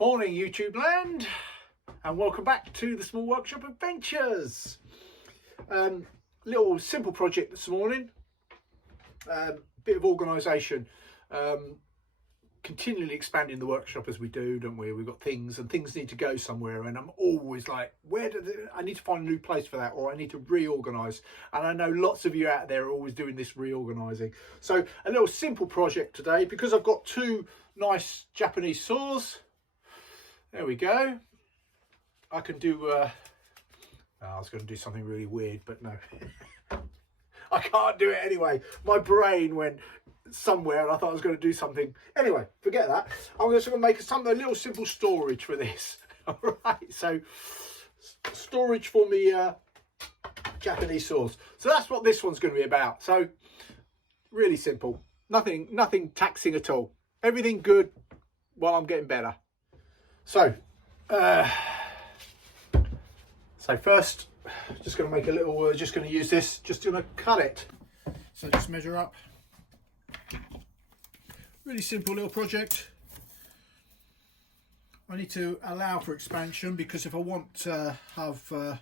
Morning YouTube land, and welcome back to the Small Workshop Adventures. Little simple project this morning, bit of organisation, continually expanding the workshop as we do, don't we? We've got things and things need to go somewhere, and I'm always like, I need to find a new place for that, or I need to reorganise. And I know lots of you out there are always doing this reorganising. So a little simple project today, because I've got two nice Japanese saws. There we go. I can do, I was going to do something really weird, but no. I can't do it anyway. My brain went somewhere and I thought I was going to do something. Anyway, forget that. I'm just going to make a little simple storage for this. All right, so storage for me Japanese saws. So that's what this one's going to be about. So really simple. Nothing taxing at all. Everything good while I'm getting better. So first, just going to make a little, just going to use this, just going to cut it. So just measure up. Really simple little project. I need to allow for expansion, because if I want to have, I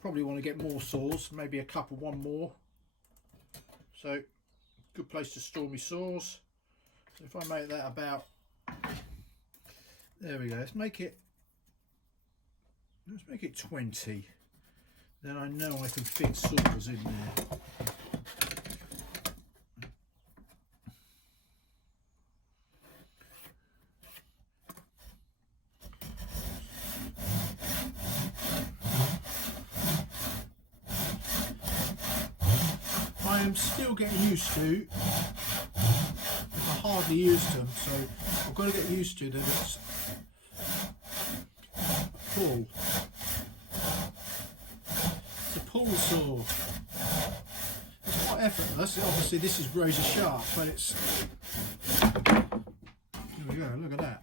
probably want to get more saws, maybe one more. So good place to store my saws. So if I make that about, there we go, let's make it 20, then I know I can fit saws in there. I am still getting used to, I hardly used them, so I've got to get used to that it's pull. It's a pull saw. It's quite effortless. Obviously this is razor sharp, but it's, there we go, look at that.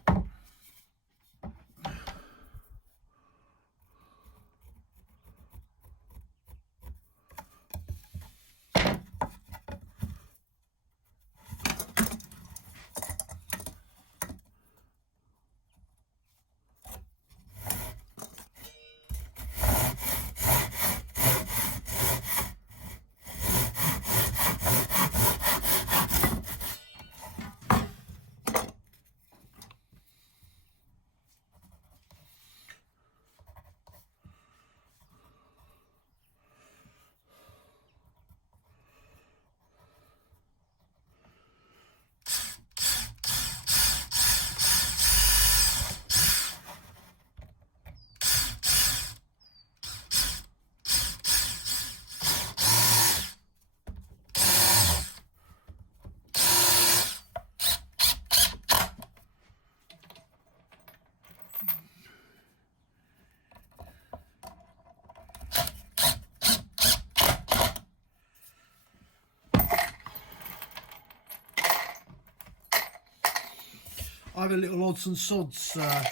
I have a little odds and sods, I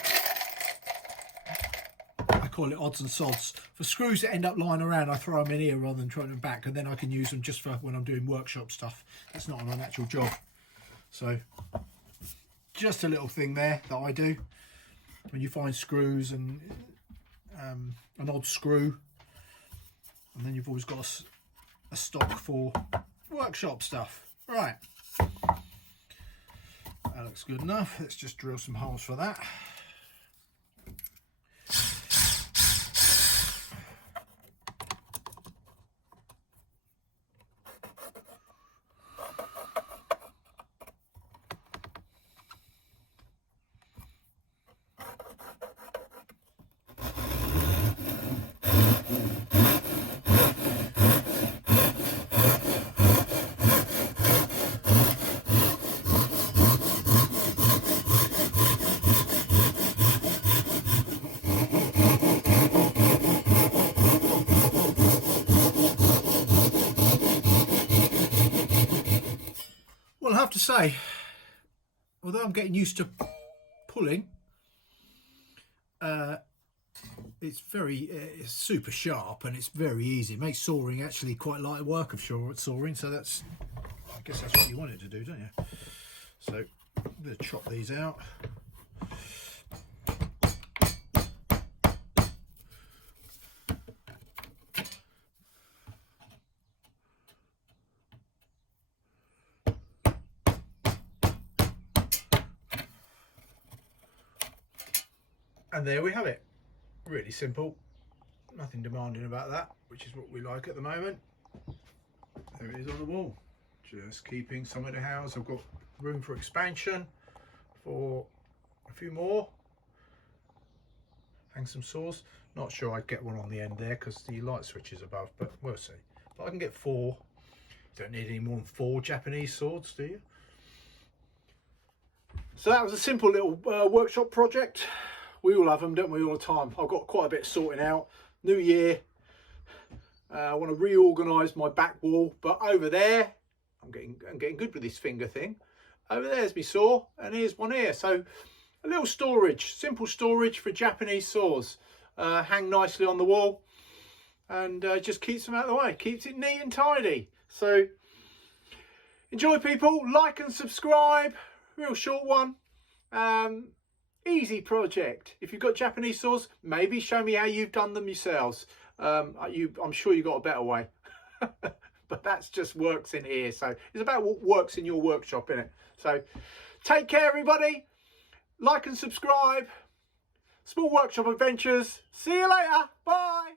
call it odds and sods. For screws that end up lying around, I throw them in here rather than throwing them back, and then I can use them just for when I'm doing workshop stuff. That's not on an actual job. So just a little thing there that I do when you find screws and an odd screw, and then you've always got a stock for workshop stuff. Right. That looks good enough. Let's just drill some holes for that. Well, I have to say, although I'm getting used to pulling, it's super sharp and it's very easy. It makes sawing actually quite light work of sawing, so that's, I guess that's what you want it to do, don't you? So I'm going to chop these out. And there we have it. Really simple, nothing demanding about that, which is what we like at the moment. There it is on the wall, just keeping somewhere to house. I've got room for expansion for a few more. Hang some saws. Not sure I'd get one on the end there because the light switch is above, but we'll see. But I can get 4. Don't need any more than 4 Japanese swords, do you? So that was a simple little workshop project. We all have them, don't we, all the time. I've got quite a bit sorting out. New year. I want to reorganise my back wall, but over there, I'm getting good with this finger thing. Over there's my saw, and here's one here. So a little storage, simple storage for Japanese saws. Hang nicely on the wall, and just keeps them out of the way. Keeps it neat and tidy. So enjoy, people. Like and subscribe. Real short one. Easy project. If you've got Japanese saws, maybe show me how you've done them yourselves. I'm sure you got a better way. But that's just works in here. So it's about what works in your workshop, innit? So take care, everybody. Like and subscribe. Small Workshop Adventures. See you later. Bye.